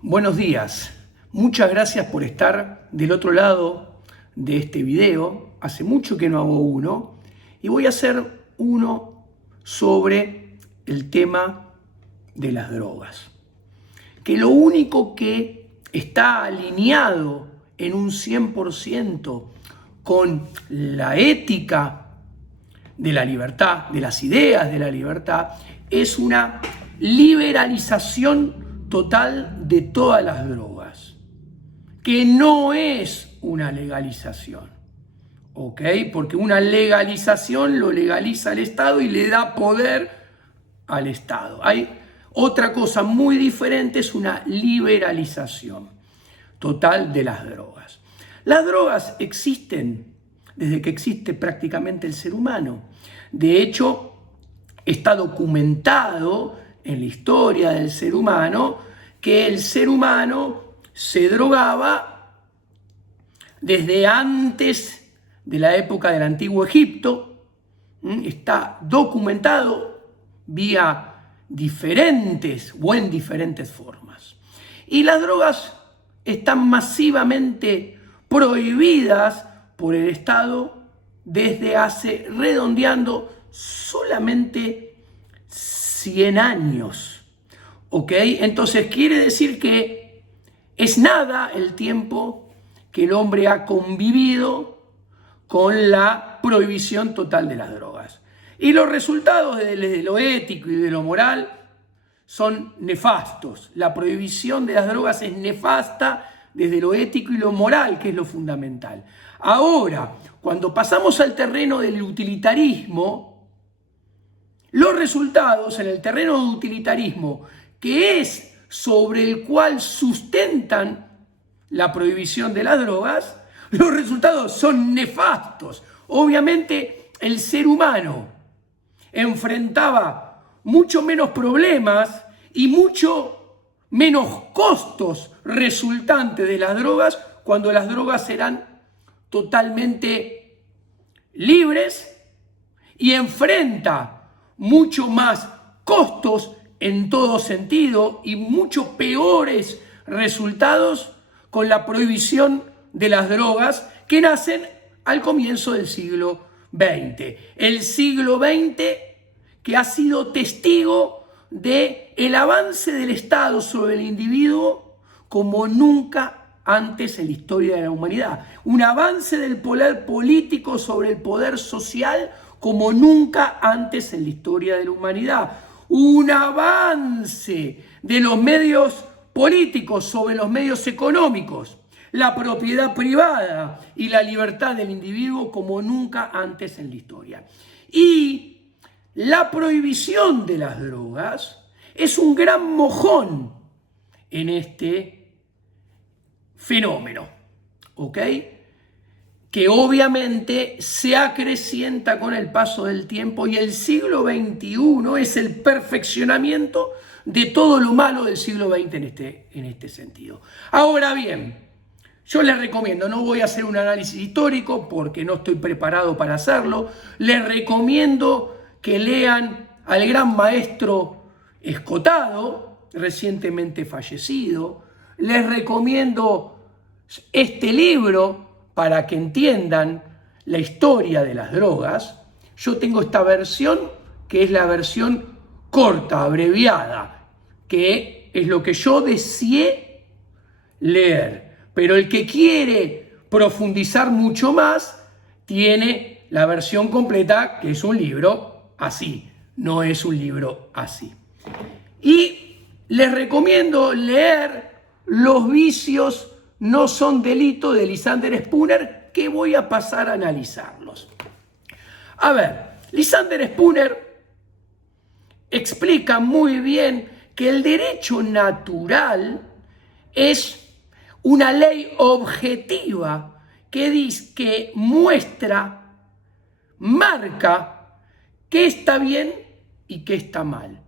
Buenos días, muchas gracias por estar del otro lado de este video. Hace mucho que no hago uno y voy a hacer uno sobre el tema de las drogas. Que lo único que está alineado en un 100% con la ética de la libertad, de las ideas de la libertad, es una liberalización total de todas las drogas, que no es una legalización, ¿ok? Porque una legalización lo legaliza el Estado y le da poder al Estado. Hay otra cosa muy diferente, es una liberalización total de las drogas. Las drogas existen desde que existe prácticamente el ser humano. De hecho, está documentado en la historia del ser humano que el ser humano se drogaba desde antes de la época del Antiguo Egipto. Está documentado vía diferentes o en diferentes formas. Y las drogas están masivamente prohibidas por el Estado desde hace, redondeando, solamente 100 años, ¿ok? Entonces quiere decir que es nada el tiempo que el hombre ha convivido con la prohibición total de las drogas. Y los resultados de lo ético y de lo moral son nefastos. La prohibición de las drogas es nefasta desde lo ético y lo moral, que es lo fundamental. Ahora, cuando pasamos al terreno del utilitarismo, los resultados en el terreno del utilitarismo, que es sobre el cual sustentan la prohibición de las drogas, los resultados son nefastos. Obviamente, el ser humano enfrentaba mucho menos problemas y mucho menos costos resultantes de las drogas cuando las drogas eran totalmente libres, y enfrenta mucho más costos en todo sentido y mucho peores resultados con la prohibición de las drogas que nacen al comienzo del siglo XX. El siglo XX que ha sido testigo del avance del Estado sobre el individuo como nunca antes en la historia de la humanidad. Un avance del poder político sobre el poder social como nunca antes en la historia de la humanidad. Un avance de los medios políticos sobre los medios económicos, la propiedad privada y la libertad del individuo como nunca antes en la historia. Y la prohibición de las drogas es un gran mojón en este fenómeno, ¿ok? Que obviamente se acrecienta con el paso del tiempo, y el siglo XXI es el perfeccionamiento de todo lo malo del siglo XX en este sentido. Ahora bien, yo les recomiendo, no voy a hacer un análisis histórico porque no estoy preparado para hacerlo, les recomiendo que lean al gran maestro Escotado, recientemente fallecido. Les recomiendo este libro para que entiendan la historia de las drogas. Yo tengo esta versión, que es la versión corta, abreviada, que es lo que yo deseé leer. Pero el que quiere profundizar mucho más, tiene la versión completa, que es un libro así, no es un libro así. Y les recomiendo leer Los vicios no son delito, de Lysander Spooner, que voy a pasar a analizarlos. A ver, Lysander Spooner explica muy bien que el derecho natural es una ley objetiva que muestra, marca qué está bien y qué está mal,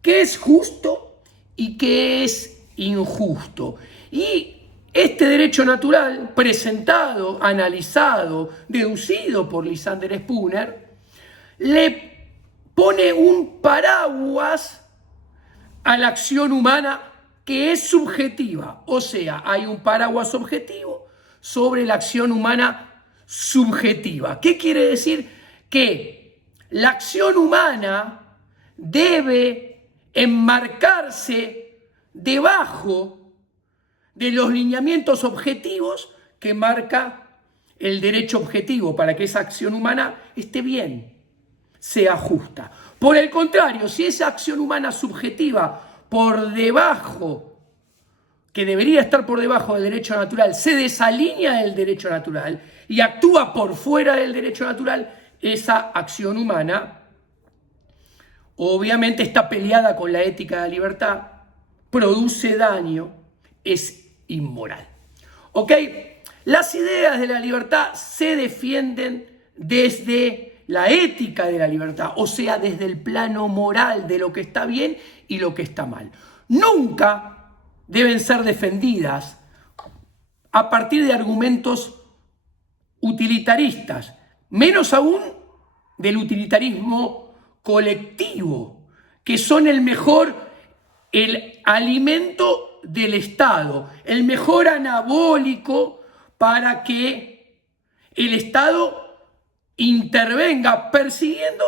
qué es justo y qué es injusto. Y este derecho natural, presentado, analizado, deducido por Lysander Spooner, le pone un paraguas a la acción humana que es subjetiva, o sea, hay un paraguas objetivo sobre la acción humana subjetiva. ¿Qué quiere decir? Que la acción humana debe enmarcarse debajo de los lineamientos objetivos que marca el derecho objetivo para que esa acción humana esté bien, sea justa. Por el contrario, si esa acción humana subjetiva por debajo, que debería estar por debajo del derecho natural, se desalinea del derecho natural y actúa por fuera del derecho natural, esa acción humana obviamente está peleada con la ética de la libertad, produce daño, es inmoral. ¿Ok? Las ideas de la libertad se defienden desde la ética de la libertad, o sea, desde el plano moral de lo que está bien y lo que está mal. Nunca deben ser defendidas a partir de argumentos utilitaristas, menos aún del utilitarismo colectivo, que son el alimento del Estado, el mejor anabólico para que el Estado intervenga persiguiendo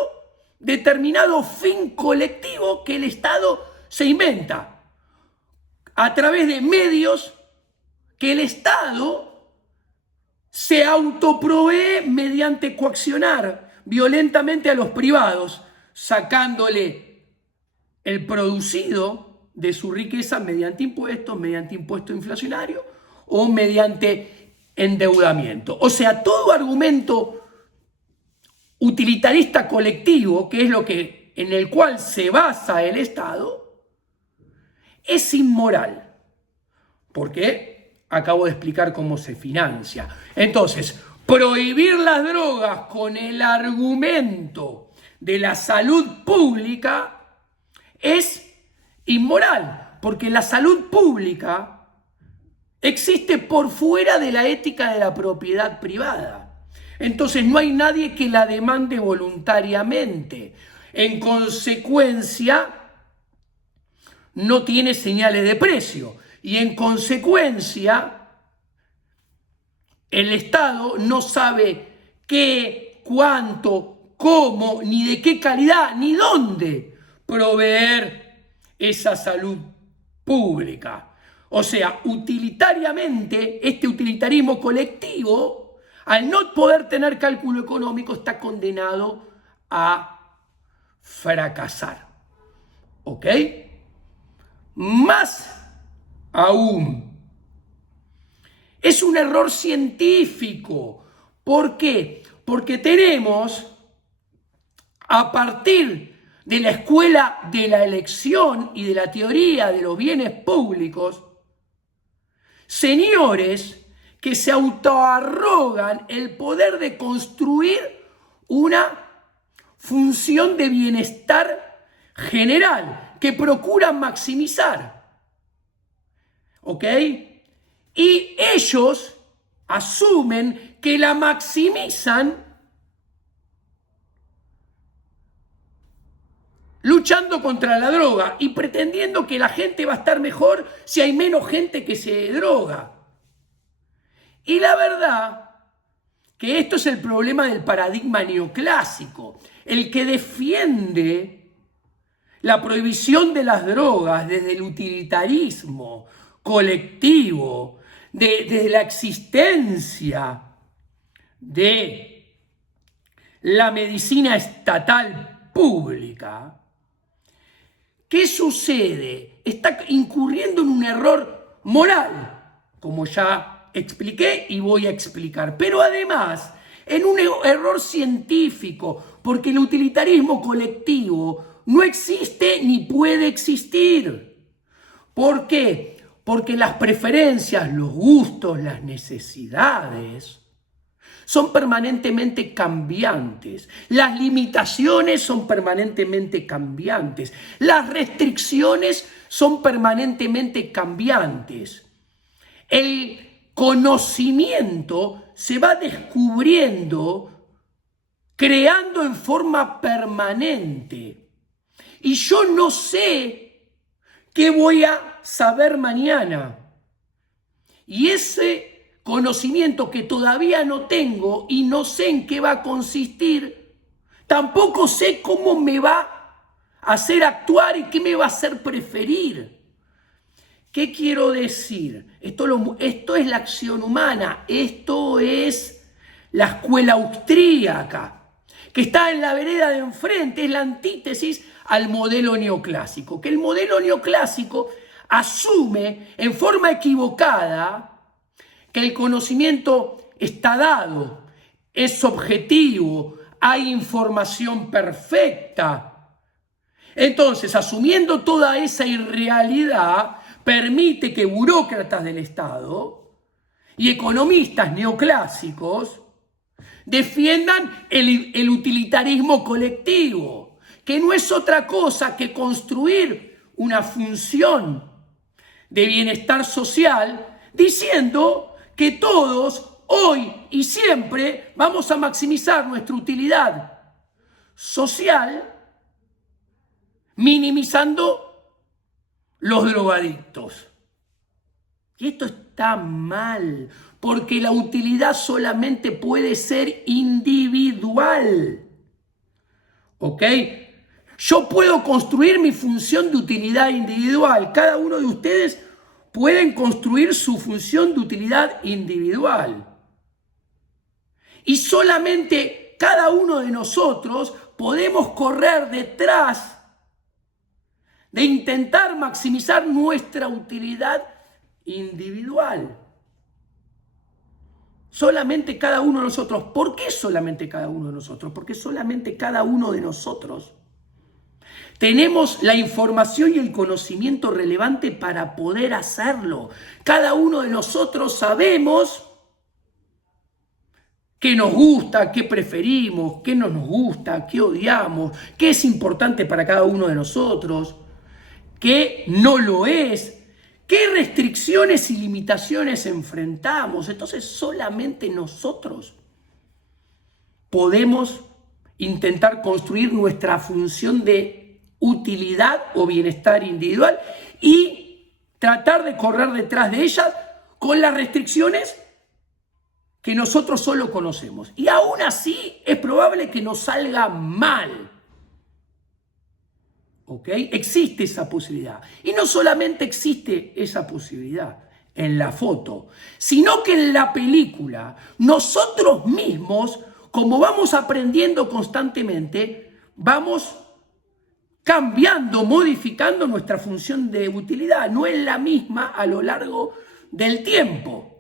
determinado fin colectivo que el Estado se inventa a través de medios que el Estado se autoprovee mediante coaccionar violentamente a los privados, sacándole el producido de su riqueza mediante impuesto inflacionario o mediante endeudamiento. O sea, todo argumento utilitarista colectivo, que es en el cual se basa el Estado, es inmoral. Porque acabo de explicar cómo se financia. Entonces, prohibir las drogas con el argumento de la salud pública es inmoral, porque la salud pública existe por fuera de la ética de la propiedad privada. Entonces no hay nadie que la demande voluntariamente. En consecuencia, no tiene señales de precio. Y en consecuencia, el Estado no sabe qué, cuánto, cómo, ni de qué calidad, ni dónde proveer esa salud pública. O sea, utilitariamente, este utilitarismo colectivo, al no poder tener cálculo económico, está condenado a fracasar. ¿Ok? Más aún, es un error científico. ¿Por qué? Porque tenemos, a partir de la escuela de la elección y de la teoría de los bienes públicos, señores que se autoarrogan el poder de construir una función de bienestar general que procuran maximizar. ¿Ok? Y ellos asumen que la maximizan luchando contra la droga y pretendiendo que la gente va a estar mejor si hay menos gente que se droga. Y la verdad que esto es el problema del paradigma neoclásico. El que defiende la prohibición de las drogas desde el utilitarismo colectivo, desde la existencia de la medicina estatal pública, ¿qué sucede? Está incurriendo en un error moral, como ya expliqué y voy a explicar, pero además en un error científico, porque el utilitarismo colectivo no existe ni puede existir. ¿Por qué? Porque las preferencias, los gustos, las necesidades son permanentemente cambiantes. Las limitaciones son permanentemente cambiantes. Las restricciones son permanentemente cambiantes. El conocimiento se va descubriendo, creando en forma permanente. Y yo no sé qué voy a saber mañana. Y ese conocimiento que todavía no tengo y no sé en qué va a consistir, tampoco sé cómo me va a hacer actuar y qué me va a hacer preferir. ¿Qué quiero decir? Esto es la acción humana, esto es la escuela austríaca, que está en la vereda de enfrente, es la antítesis al modelo neoclásico, que el modelo neoclásico asume en forma equivocada que el conocimiento está dado, es objetivo, hay información perfecta. Entonces, asumiendo toda esa irrealidad, permite que burócratas del Estado y economistas neoclásicos defiendan el utilitarismo colectivo, que no es otra cosa que construir una función de bienestar social diciendo que todos, hoy y siempre, vamos a maximizar nuestra utilidad social minimizando los drogadictos. Y esto está mal, porque la utilidad solamente puede ser individual. ¿Ok? Yo puedo construir mi función de utilidad individual. Cada uno de ustedes pueden construir su función de utilidad individual. Y solamente cada uno de nosotros podemos correr detrás de intentar maximizar nuestra utilidad individual. Solamente cada uno de nosotros. ¿Por qué solamente cada uno de nosotros? Porque solamente cada uno de nosotros tenemos la información y el conocimiento relevante para poder hacerlo. Cada uno de nosotros sabemos qué nos gusta, qué preferimos, qué no nos gusta, qué odiamos, qué es importante para cada uno de nosotros, qué no lo es, qué restricciones y limitaciones enfrentamos. Entonces solamente nosotros podemos intentar construir nuestra función de utilidad o bienestar individual y tratar de correr detrás de ellas con las restricciones que nosotros solo conocemos. Y aún así es probable que nos salga mal. ¿Ok? Existe esa posibilidad. Y no solamente existe esa posibilidad en la foto, sino que en la película nosotros mismos, como vamos aprendiendo constantemente, vamos cambiando, modificando nuestra función de utilidad. No es la misma a lo largo del tiempo.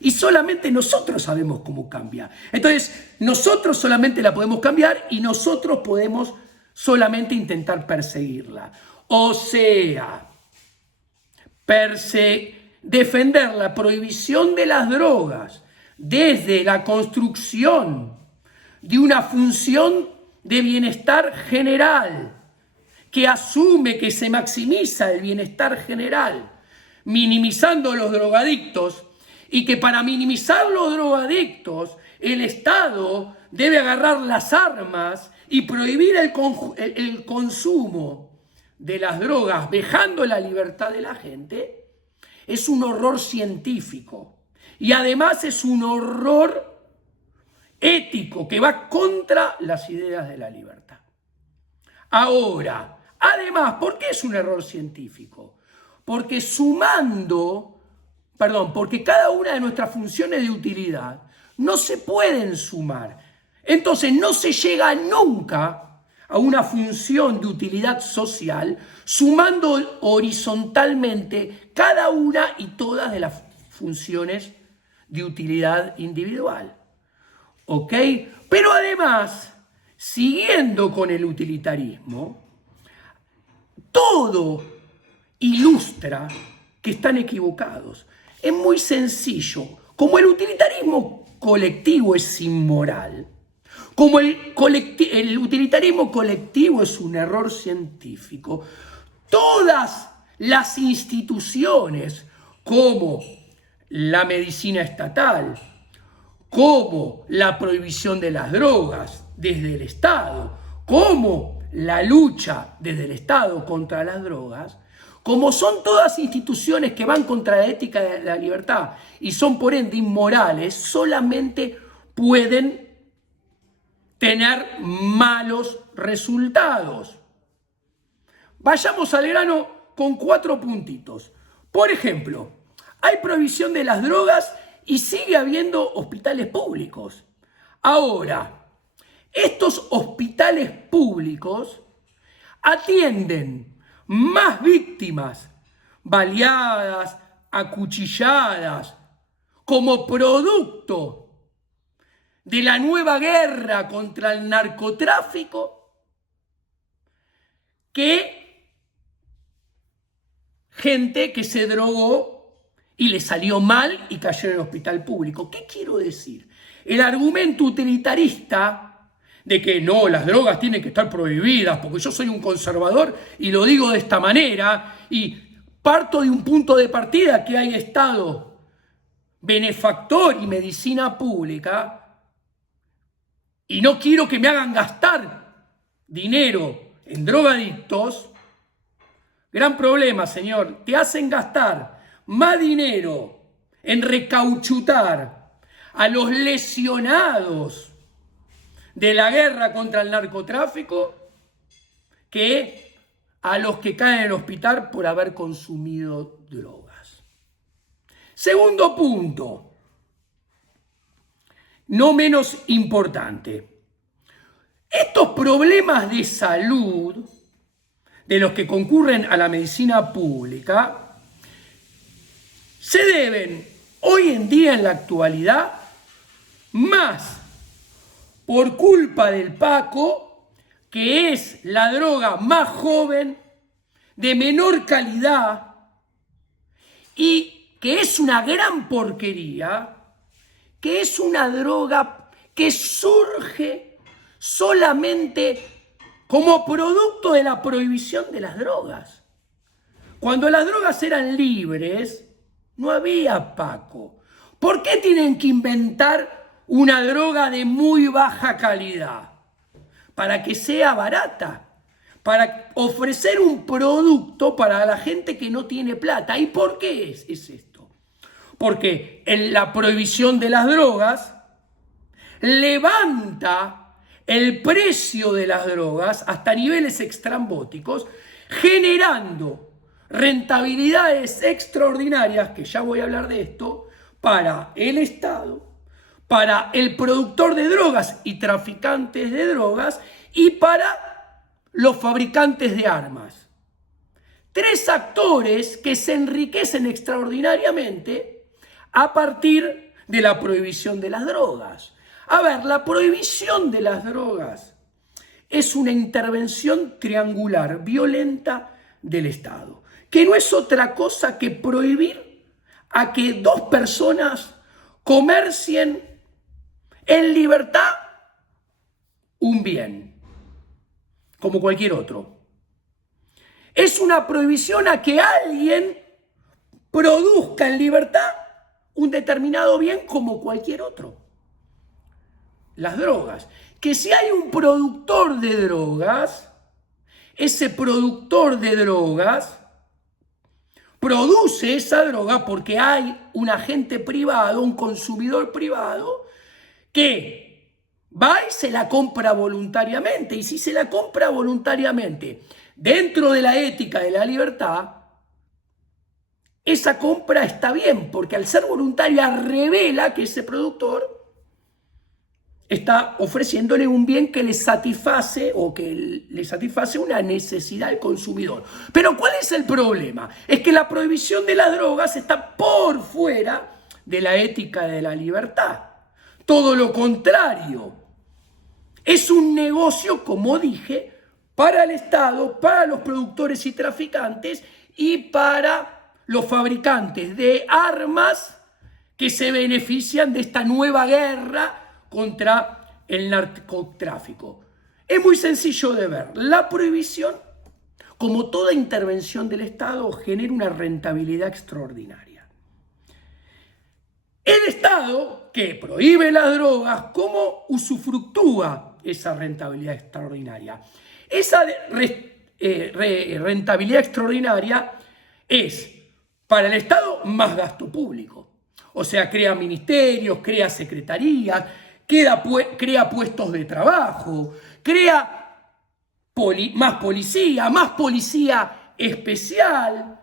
Y solamente nosotros sabemos cómo cambia. Entonces, nosotros solamente la podemos cambiar y nosotros podemos solamente intentar perseguirla. O sea, defender la prohibición de las drogas desde la construcción de una función de bienestar general que asume que se maximiza el bienestar general, minimizando los drogadictos, y que para minimizar los drogadictos el Estado debe agarrar las armas y prohibir el consumo de las drogas, vejando la libertad de la gente, es un horror científico. Y además es un horror ético que va contra las ideas de la libertad. Ahora, además, ¿por qué es un error científico? Porque porque cada una de nuestras funciones de utilidad no se pueden sumar. Entonces no se llega nunca a una función de utilidad social sumando horizontalmente cada una y todas de las funciones de utilidad individual. ¿Ok? Pero además, siguiendo con el utilitarismo, todo ilustra que están equivocados. Es muy sencillo. Como el utilitarismo colectivo es inmoral, como el utilitarismo colectivo es un error científico, todas las instituciones, como la medicina estatal, como la prohibición de las drogas desde el Estado, como la lucha desde el Estado contra las drogas, Como son todas instituciones que van contra la ética de la libertad y son por ende inmorales, solamente pueden tener malos resultados. Vayamos al grano con 4 puntitos. Por ejemplo, hay prohibición de las drogas y sigue habiendo hospitales públicos. Ahora, estos hospitales públicos atienden más víctimas baleadas, acuchilladas, como producto de la nueva guerra contra el narcotráfico, que gente que se drogó y le salió mal y cayó en el hospital público. ¿Qué quiero decir? El argumento utilitarista de que no, las drogas tienen que estar prohibidas, porque yo soy un conservador y lo digo de esta manera, y parto de un punto de partida que hay Estado benefactor y medicina pública, y no quiero que me hagan gastar dinero en drogadictos. Gran problema, señor. Te hacen gastar más dinero en recauchutar a los lesionados de la guerra contra el narcotráfico que a los que caen en el hospital por haber consumido drogas. Segundo punto, no menos importante. Estos problemas de salud de los que concurren a la medicina pública se deben hoy en día, en la actualidad, más por culpa del Paco, que es la droga más joven, de menor calidad y que es una gran porquería, que es una droga que surge solamente como producto de la prohibición de las drogas. Cuando las drogas eran libres, no había Paco. ¿Por qué tienen que inventar una droga de muy baja calidad? Para que sea barata, para ofrecer un producto para la gente que no tiene plata. ¿Y por qué es esto? Porque en la prohibición de las drogas levanta el precio de las drogas hasta niveles extrambóticos, generando rentabilidades extraordinarias, que ya voy a hablar de esto, para el Estado, para el productor de drogas y traficantes de drogas y para los fabricantes de armas. 3 actores que se enriquecen extraordinariamente a partir de la prohibición de las drogas. A ver, la prohibición de las drogas es una intervención triangular, violenta del Estado, que no es otra cosa que prohibir a que 2 personas comercien en libertad un bien, como cualquier otro. Es una prohibición a que alguien produzca en libertad un determinado bien como cualquier otro. Las drogas. Que si hay un productor de drogas, ese productor de drogas produce esa droga porque hay un agente privado, un consumidor privado, que va y se la compra voluntariamente. Y si se la compra voluntariamente dentro de la ética de la libertad, esa compra está bien, porque al ser voluntaria revela que ese productor está ofreciéndole un bien que le satisface o que le satisface una necesidad del consumidor. Pero ¿cuál es el problema? Es que la prohibición de las drogas está por fuera de la ética de la libertad. Todo lo contrario. Es un negocio, como dije, para el Estado, para los productores y traficantes y para los fabricantes de armas que se benefician de esta nueva guerra contra el narcotráfico. Es muy sencillo de ver. La prohibición, como toda intervención del Estado, genera una rentabilidad extraordinaria. El Estado, que prohíbe las drogas, ¿cómo usufructúa esa rentabilidad extraordinaria? Esa rentabilidad extraordinaria es para el Estado más gasto público. O sea, crea ministerios, crea secretarías, crea puestos de trabajo, crea más policía especial,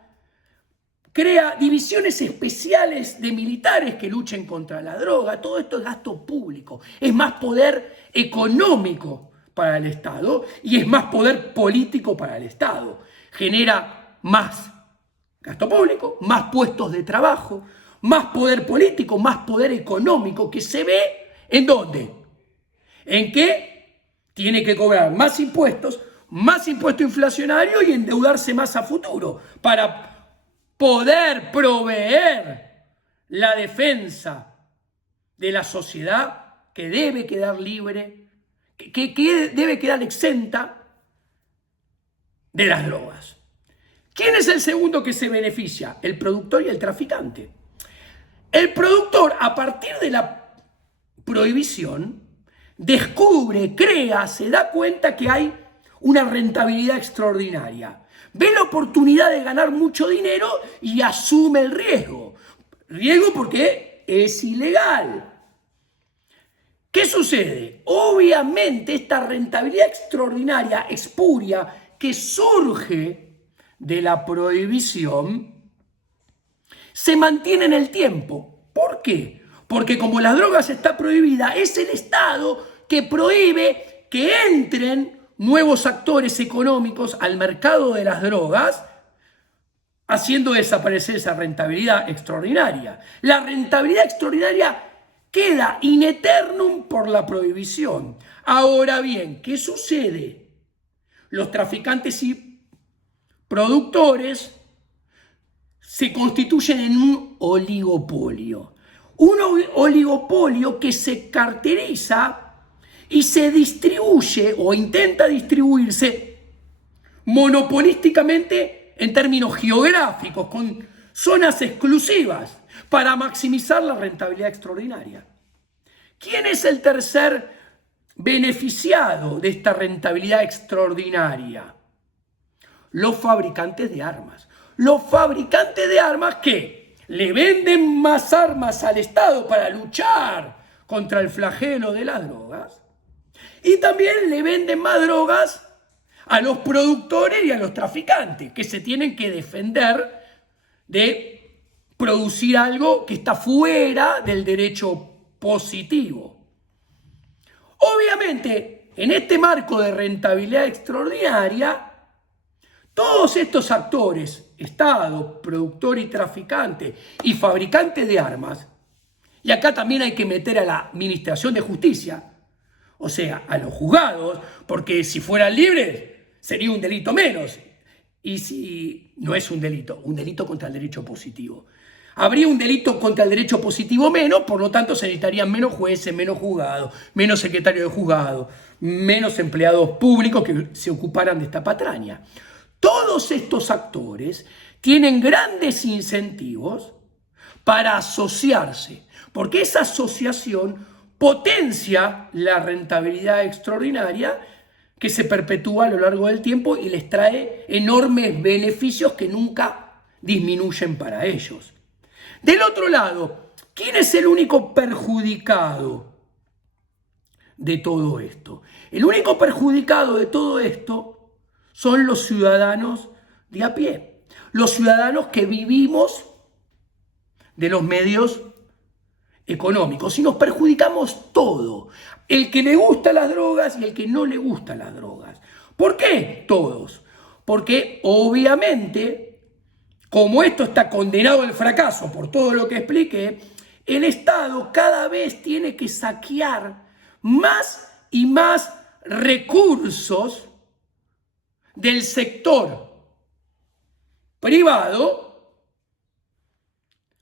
crea divisiones especiales de militares que luchen contra la droga. Todo esto es gasto público. Es más poder económico para el Estado y es más poder político para el Estado. Genera más gasto público, más puestos de trabajo, más poder político, más poder económico, que se ve ¿en dónde? En que tiene que cobrar más impuesto inflacionario y endeudarse más a futuro para poder proveer la defensa de la sociedad que debe quedar libre, que debe quedar exenta de las drogas. ¿Quién es el segundo que se beneficia? El productor y el traficante. El productor, a partir de la prohibición, descubre, crea, se da cuenta que hay una rentabilidad extraordinaria. Ve la oportunidad de ganar mucho dinero y asume el riesgo. Riesgo porque es ilegal. ¿Qué sucede? Obviamente esta rentabilidad extraordinaria, espuria, que surge de la prohibición, se mantiene en el tiempo. ¿Por qué? Porque como las drogas está prohibida, es el Estado que prohíbe que entren nuevos actores económicos al mercado de las drogas, haciendo desaparecer esa rentabilidad extraordinaria. La rentabilidad extraordinaria queda in eternum por la prohibición. Ahora bien, ¿qué sucede? Los traficantes y productores se constituyen en un oligopolio. Un oligopolio que se caracteriza y se distribuye o intenta distribuirse monopolísticamente en términos geográficos, con zonas exclusivas para maximizar la rentabilidad extraordinaria. ¿Quién es el tercer beneficiado de esta rentabilidad extraordinaria? Los fabricantes de armas. Los fabricantes de armas que le venden más armas al Estado para luchar contra el flagelo de las drogas y también le venden más drogas a los productores y a los traficantes que se tienen que defender de producir algo que está fuera del derecho positivo. Obviamente, en este marco de rentabilidad extraordinaria, todos estos actores, Estado, productor y traficante y fabricante de armas, y acá también hay que meter a la Administración de Justicia, o sea, a los juzgados, porque si fueran libres sería un delito menos, y si no es un delito contra el derecho positivo. Habría un delito contra el derecho positivo menos, por lo tanto se necesitarían menos jueces, menos juzgados, menos secretarios de juzgado, menos empleados públicos que se ocuparan de esta patraña. Todos estos actores tienen grandes incentivos para asociarse, porque esa asociación potencia la rentabilidad extraordinaria que se perpetúa a lo largo del tiempo y les trae enormes beneficios que nunca disminuyen para ellos. Del otro lado, ¿quién es el único perjudicado de todo esto? El único perjudicado de todo esto son los ciudadanos de a pie, los ciudadanos que vivimos de los medios económicos y nos perjudicamos todo, el que le gusta las drogas y el que no le gusta las drogas. ¿Por qué todos? Porque obviamente, como esto está condenado al fracaso por todo lo que expliqué, el Estado cada vez tiene que saquear más y más recursos del sector privado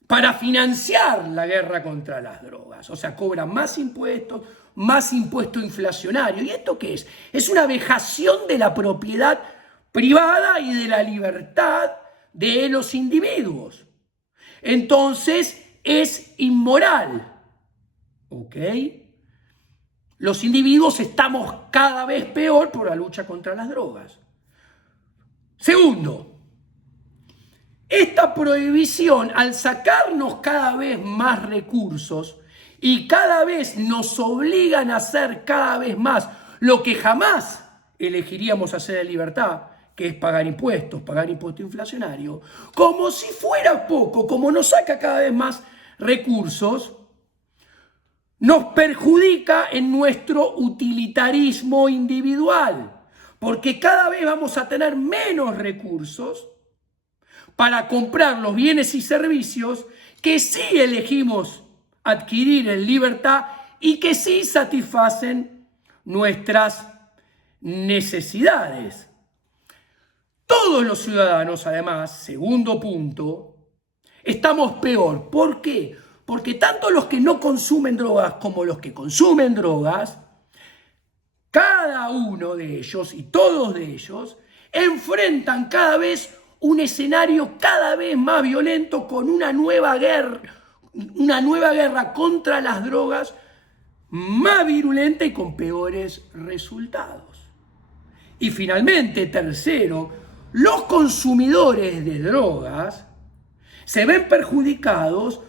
para financiar la guerra contra las drogas. O sea, cobra más impuesto inflacionario. ¿Y esto qué es? Es una vejación de la propiedad privada y de la libertad de los individuos. Entonces, es inmoral. ¿Ok? Los individuos estamos cada vez peor por la lucha contra las drogas. Segundo, esta prohibición, al sacarnos cada vez más recursos y cada vez nos obligan a hacer cada vez más lo que jamás elegiríamos hacer en libertad, que es pagar impuesto inflacionario, como si fuera poco, como nos saca cada vez más recursos, nos perjudica en nuestro utilitarismo individual, porque cada vez vamos a tener menos recursos para comprar los bienes y servicios que sí elegimos adquirir en libertad y que sí satisfacen nuestras necesidades. Todos los ciudadanos, además, segundo punto, estamos peor. ¿Por qué? Porque tanto los que no consumen drogas como los que consumen drogas, cada uno de ellos y todos de ellos enfrentan cada vez un escenario cada vez más violento con una nueva guerra contra las drogas más virulenta y con peores resultados. Y finalmente, tercero, los consumidores de drogas se ven perjudicados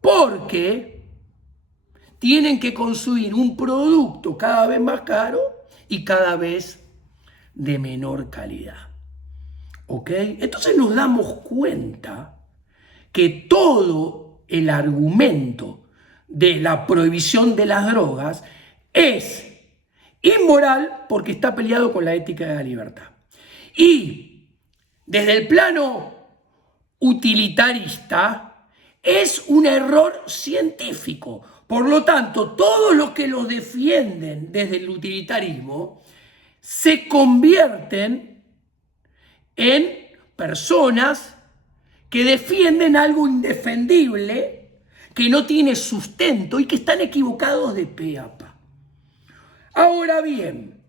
porque tienen que consumir un producto cada vez más caro y cada vez de menor calidad. ¿Ok? Entonces nos damos cuenta que todo el argumento de la prohibición de las drogas es inmoral porque está peleado con la ética de la libertad. Y desde el plano utilitarista es un error científico. Por lo tanto, todos los que lo defienden desde el utilitarismo se convierten en personas que defienden algo indefendible, que no tiene sustento y que están equivocados de pe a pa. Ahora bien,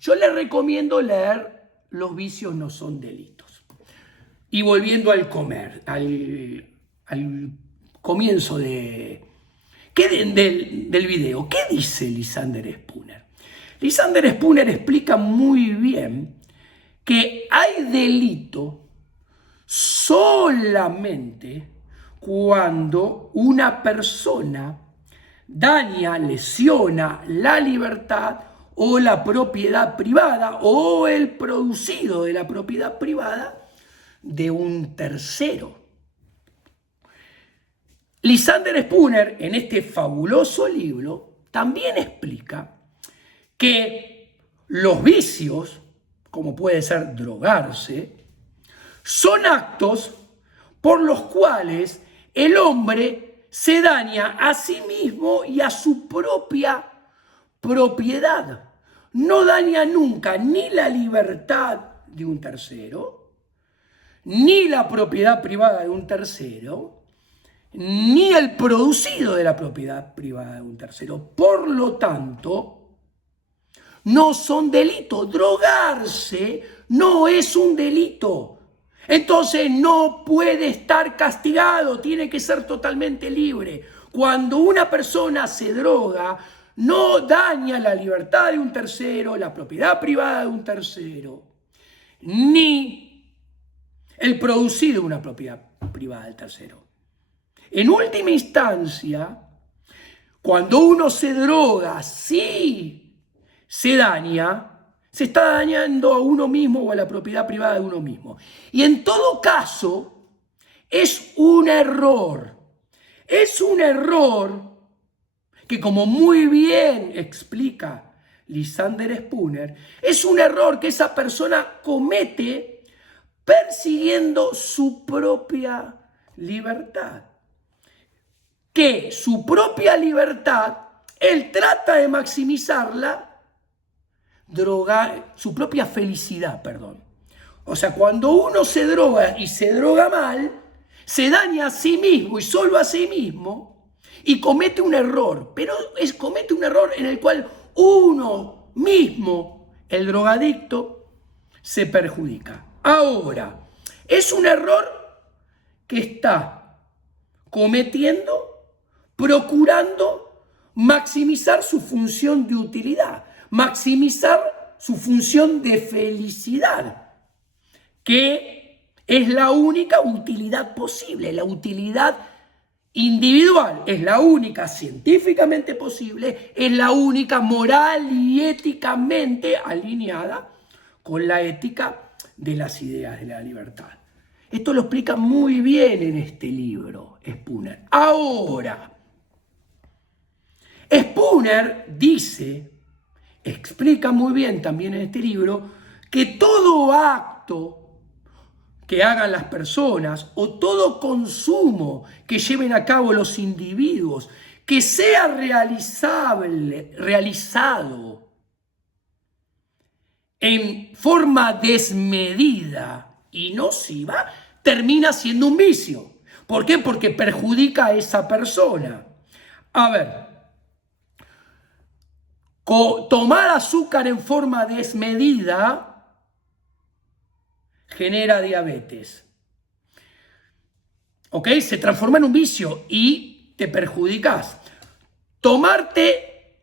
yo les recomiendo leer Los vicios no son delitos. Y volviendo al comienzo del video, ¿qué dice Lysander Spooner? Lysander Spooner explica muy bien que hay delito solamente cuando una persona daña, lesiona la libertad o la propiedad privada o el producido de la propiedad privada de un tercero. Lysander Spooner, en este fabuloso libro, también explica que los vicios, como puede ser drogarse, son actos por los cuales el hombre se daña a sí mismo y a su propia propiedad. No daña nunca ni la libertad de un tercero, ni la propiedad privada de un tercero, ni el producido de la propiedad privada de un tercero. Por lo tanto, no son delitos. Drogarse no es un delito. Entonces no puede estar castigado, tiene que ser totalmente libre. Cuando una persona se droga, no daña la libertad de un tercero, la propiedad privada de un tercero, ni el producido de una propiedad privada del tercero. En última instancia, cuando uno se droga, sí se daña, se está dañando a uno mismo o a la propiedad privada de uno mismo. Y en todo caso, es un error. Es un error que, como muy bien explica Lysander Spooner, es un error que esa persona comete persiguiendo su propia libertad. Que su propia libertad, él trata de maximizarla, su propia felicidad, perdón. O sea, cuando uno se droga y se droga mal, se daña a sí mismo y solo a sí mismo y comete un error, pero comete un error en el cual uno mismo, el drogadicto, se perjudica. Ahora, es un error que está cometiendo, procurando maximizar su función de utilidad, maximizar su función de felicidad, que Es la única utilidad posible, la utilidad individual es la única científicamente posible, es la única moral y éticamente alineada con la ética de las ideas de la libertad. Esto lo explica muy bien en este libro Spooner. Ahora, Spooner explica muy bien también en este libro, que todo acto que hagan las personas o todo consumo que lleven a cabo los individuos, que sea realizado en forma desmedida y nociva, termina siendo un vicio. ¿Por qué? Porque perjudica a esa persona. A ver, tomar azúcar en forma desmedida genera diabetes. ¿Ok? Se transforma en un vicio y te perjudicas. Tomarte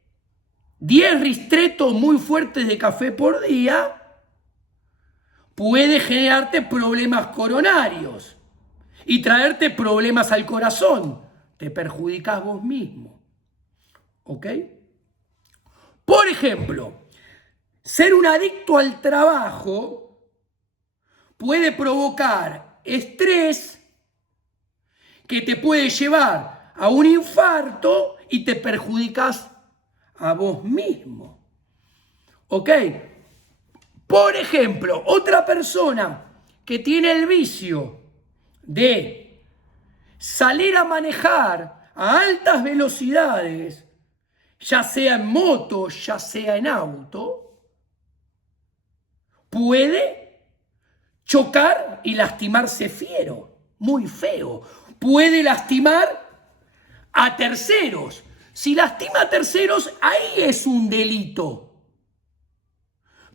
10 ristretos muy fuertes de café por día puede generarte problemas coronarios y traerte problemas al corazón. Te perjudicas vos mismo. ¿Ok? Por ejemplo, ser un adicto al trabajo puede provocar estrés que te puede llevar a un infarto y te perjudicas a vos mismo. ¿Ok? Por ejemplo, otra persona que tiene el vicio de salir a manejar a altas velocidades, ya sea en moto, ya sea en auto, puede chocar y lastimarse fiero, muy feo. Puede lastimar a terceros. Si lastima a terceros, ahí es un delito.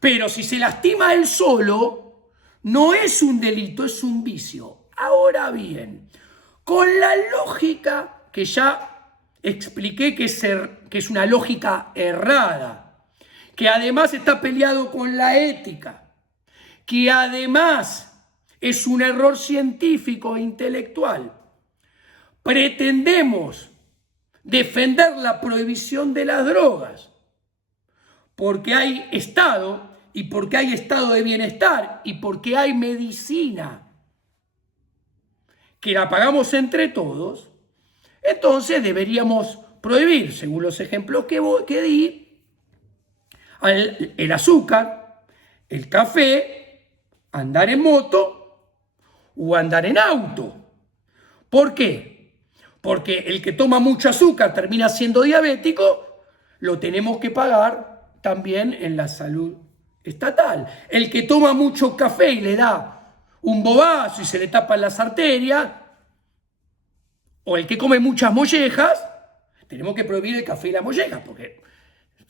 Pero si se lastima él solo, no es un delito, es un vicio. Ahora bien, con la lógica que ya expliqué que es una lógica errada, que además está peleado con la ética, que además es un error científico e intelectual, pretendemos defender la prohibición de las drogas porque hay Estado y porque hay estado de bienestar y porque hay medicina que la pagamos entre todos, entonces deberíamos prohibir, según los ejemplos que di, el azúcar, el café, andar en moto o andar en auto. ¿Por qué? Porque el que toma mucho azúcar termina siendo diabético, lo tenemos que pagar también en la salud estatal. El que toma mucho café y le da un bobazo y se le tapan las arterias, o el que come muchas mollejas, tenemos que prohibir el café y la molleja, porque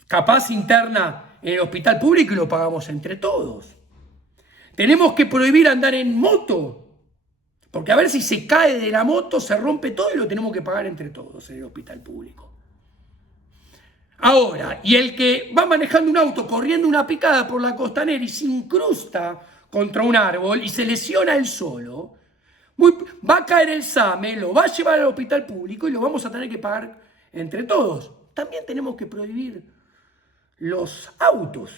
capaz interna en el hospital público y lo pagamos entre todos. Tenemos que prohibir andar en moto, porque a ver si se cae de la moto, se rompe todo y lo tenemos que pagar entre todos en el hospital público. Ahora, y el que va manejando un auto, corriendo una picada por la costanera y se incrusta contra un árbol y se lesiona él solo, va a caer el SAME, lo va a llevar al hospital público y lo vamos a tener que pagar entre todos. También tenemos que prohibir los autos.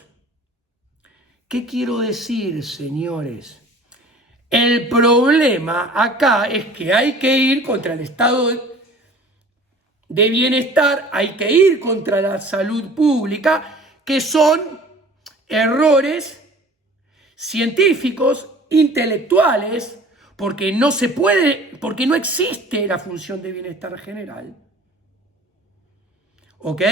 ¿Qué quiero decir, señores? El problema acá es que hay que ir contra el estado de bienestar, hay que ir contra la salud pública, que son errores científicos, intelectuales, porque no se puede, porque no existe la función de bienestar general. ¿Ok?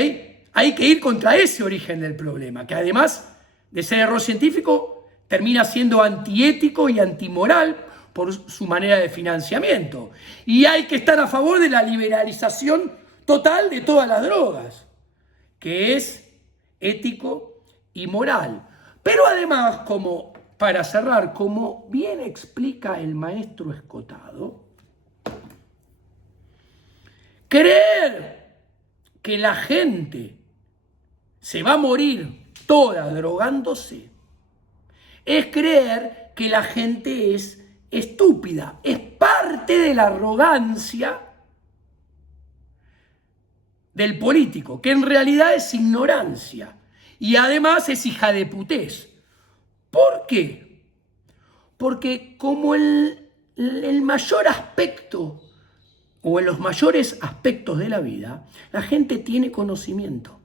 Hay que ir contra ese origen del problema, que además de ser error científico, termina siendo antiético y antimoral por su manera de financiamiento. Y hay que estar a favor de la liberalización total de todas las drogas, que es ético y moral. Pero además, como para cerrar, como bien explica el maestro Escotado, creer que la gente se va a morir toda drogándose es creer que la gente es estúpida, es parte de la arrogancia del político, que en realidad es ignorancia y además es hija de putés. ¿Por qué? Porque como el mayor aspecto o en los mayores aspectos de la vida, la gente tiene conocimiento,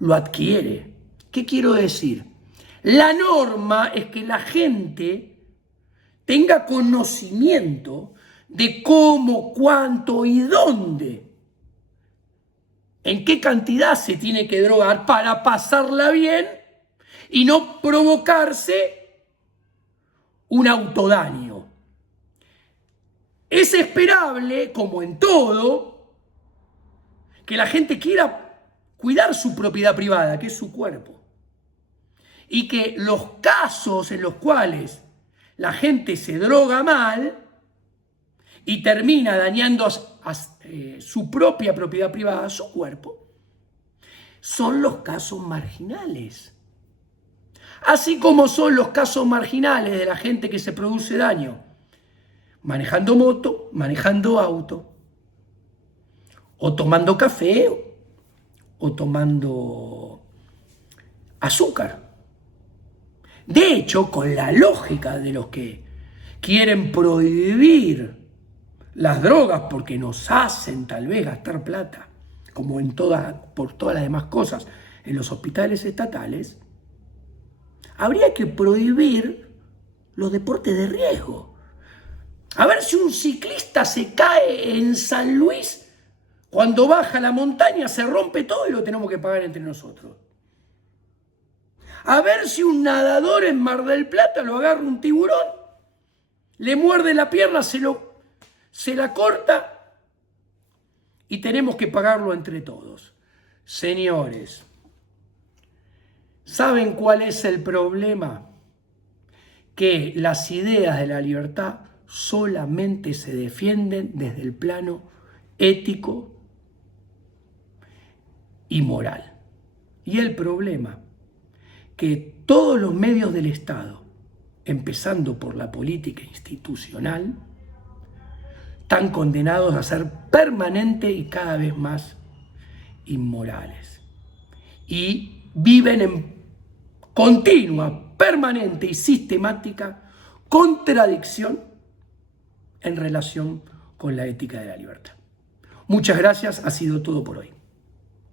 lo adquiere. ¿Qué quiero decir? La norma es que la gente tenga conocimiento de cómo, cuánto y dónde, en qué cantidad se tiene que drogar para pasarla bien y no provocarse un autodaño. Es esperable, como en todo, que la gente quiera cuidar su propiedad privada, que es su cuerpo. Y que los casos en los cuales la gente se droga mal y termina dañando su propia propiedad privada, su cuerpo, son los casos marginales. Así como son los casos marginales de la gente que se produce daño manejando moto, manejando auto, o tomando café, o tomando azúcar. De hecho, con la lógica de los que quieren prohibir las drogas porque nos hacen tal vez gastar plata, como por todas las demás cosas, en los hospitales estatales, habría que prohibir los deportes de riesgo. A ver si un ciclista se cae en San Luis, cuando baja la montaña se rompe todo y lo tenemos que pagar entre nosotros. A ver si un nadador en Mar del Plata lo agarra un tiburón, le muerde la pierna, se la corta y tenemos que pagarlo entre todos. Señores, ¿saben cuál es el problema? Que las ideas de la libertad solamente se defienden desde el plano ético y moral. Y el problema, que todos los medios del Estado, empezando por la política institucional, están condenados a ser permanente y cada vez más inmorales. Y viven en continua, permanente y sistemática contradicción en relación con la ética de la libertad. Muchas gracias, ha sido todo por hoy.